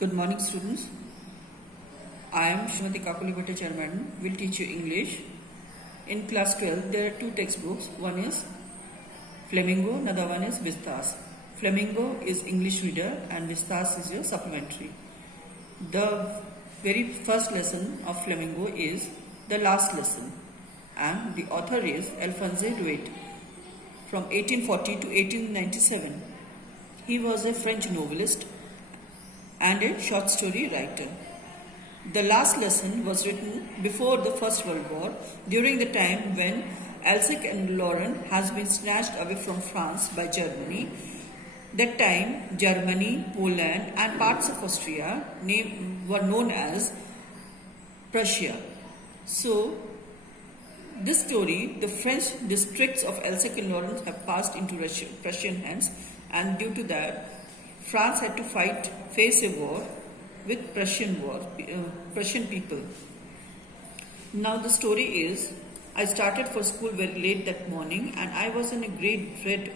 Good morning, students. I am Srimati Kakuli Bhattacharya Madam. Will teach you English. In class 12, there are two textbooks. One is Flamingo, another one is Vistas. Flamingo is English reader and Vistas is your supplementary. The very first lesson of Flamingo is the last lesson, and the author is Alphonse Daudet from 1840 to 1897. He was a French novelist and a short story writer. The last lesson was written before the First World War, during the time when Alsace and Lorraine has been snatched away from France by Germany. That time, Germany, Poland and parts of Austria were known as Prussia. So, this story, the French districts of Alsace and Lorraine have passed into Prussian hands, and due to that, France had to face a war with Prussian people. Now the story is, I started for school very late that morning and I was in a great dread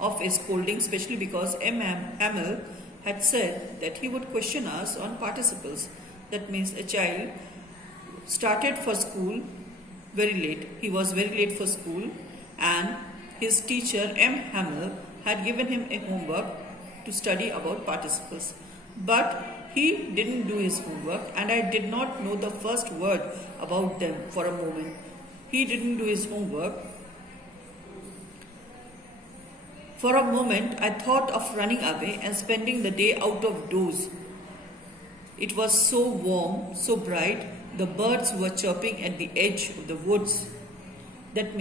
of a scolding, especially because M. Hamel had said that he would question us on participles. That means a child started for school very late. He was very late for school and his teacher M. Hamel had given him a homework to study about participles. But he didn't do his homework and I did not know the first word about them for a moment. He didn't do his homework. For a moment, I thought of running away and spending the day out of doors. It was so warm, so bright, the birds were chirping at the edge of the woods. This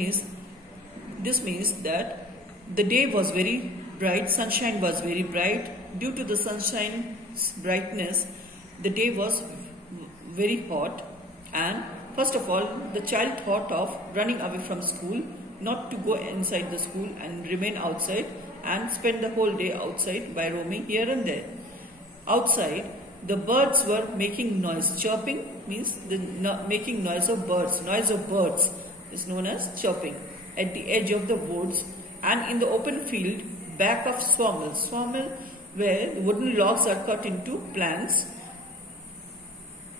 means that the day was very bright, sunshine was very bright. Due to the sunshine's brightness, the day was very hot, and first of all, the child thought of running away from school, not to go inside the school and remain outside and spend the whole day outside by roaming here and there. Outside, the birds were making noise. Chirping means making noise of birds. Noise of birds is known as chirping at the edge of the woods and in the open field back of sawmill. Sawmill where the wooden logs are cut into planks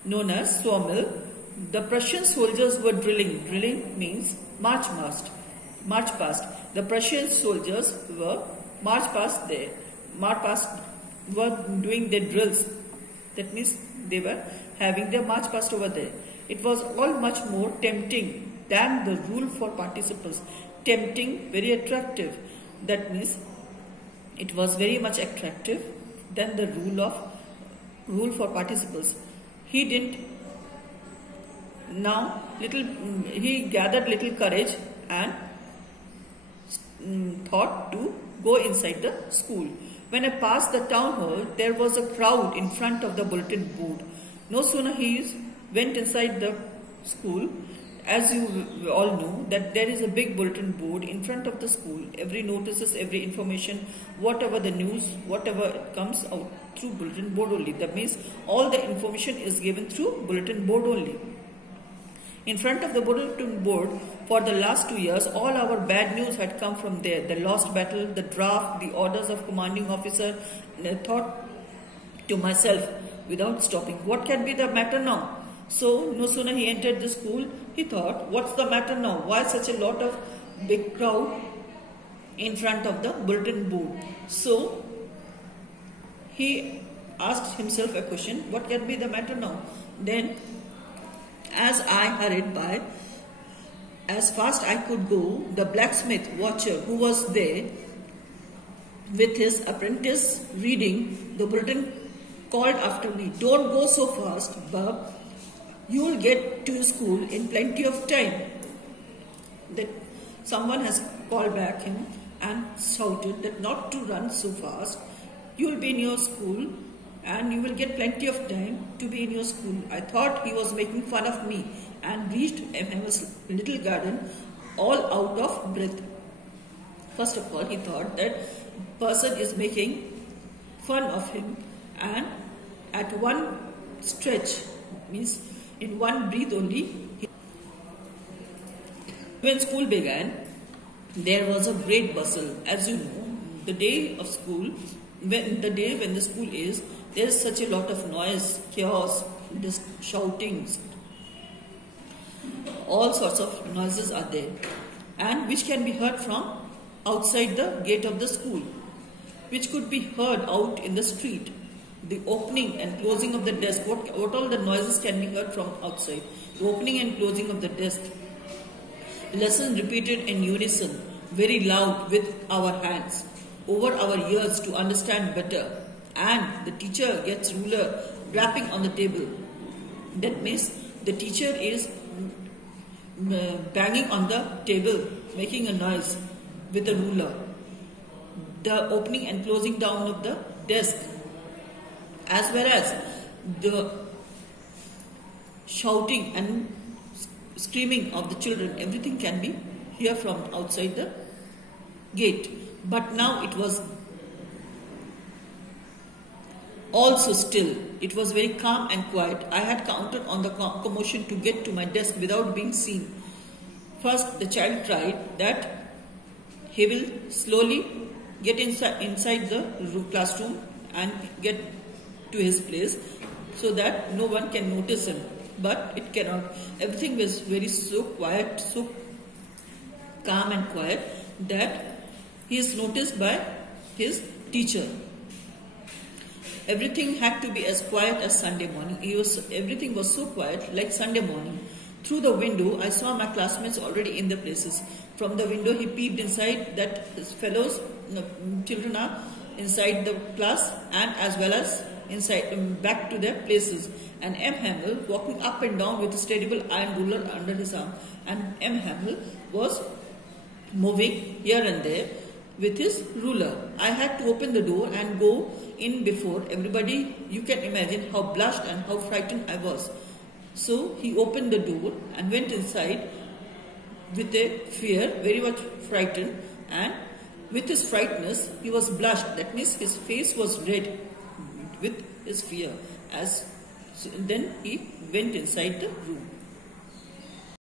known as sawmill. The Prussian soldiers were drilling. Drilling means march past. The Prussian soldiers were were doing their drills. That means they were having their march past over there. It was all much more tempting than the rule for participles. Tempting, very attractive. That means it was very much attractive than the rule for participles. He gathered little courage and thought to go inside the school. When I passed the town hall, there was a crowd in front of the bulletin board. No sooner he went inside the school, as you all know, that there is a big bulletin board in front of the school. Every notices, every information, whatever the news, whatever comes out through bulletin board only. That means all the information is given through bulletin board only. In front of the bulletin board, for the last 2 years, all our bad news had come from there. The lost battle, the draft, the orders of commanding officer. And I thought to myself, without stopping, what can be the matter now? So, no sooner he entered the school, he thought, what's the matter now? Why such a lot of big crowd in front of the bulletin board? So, he asked himself a question, what can be the matter now? Then, as I hurried by, as fast I could go, the blacksmith watcher who was there with his apprentice reading the bulletin called after me, don't go so fast, Bub. You will get to school in plenty of time. That someone has called back him and shouted that not to run so fast. You will be in your school and you will get plenty of time to be in your school. I thought he was making fun of me and reached Hamil's little garden all out of breath. First of all, he thought that person is making fun of him, and at one stretch, means in one breath only. When school began, there was a great bustle. As you know, the day of school when the day when the school is, there is such a lot of noise, chaos, just shoutings, all sorts of noises are there, and which can be heard from outside the gate of the school, which could be heard out in the street. The opening and closing of the desk, what all the noises can be heard from outside. The opening and closing of the desk. Lessons repeated in unison, very loud with our hands, over our ears to understand better. And the teacher gets ruler rapping on the table. That means the teacher is banging on the table, making a noise with a ruler. The opening and closing down of the desk, as well as the shouting and screaming of the children, everything can be heard from outside the gate. But now it was also still. It was very calm and quiet. I had counted on the commotion to get to my desk without being seen. First, the child tried that he will slowly get inside the classroom and get to his place so that no one can notice him. But it cannot. Everything was so quiet, so calm and quiet that he is noticed by his teacher. Everything had to be as quiet as Sunday morning. Everything was so quiet like Sunday morning. Through the window, I saw my classmates already in their places. From the window, he peeped inside that his children are inside the class and as well as inside back to their places. And M. Hamel walking up and down with a steadiable iron ruler under his arm. And M. Hamel was moving here and there with his ruler. I had to open the door and go in before everybody. You can imagine how blushed and how frightened I was. So he opened the door and went inside with a fear, very much frightened, and with his frightness he was blushed. That means his face was red with his fear. Then he went inside the room.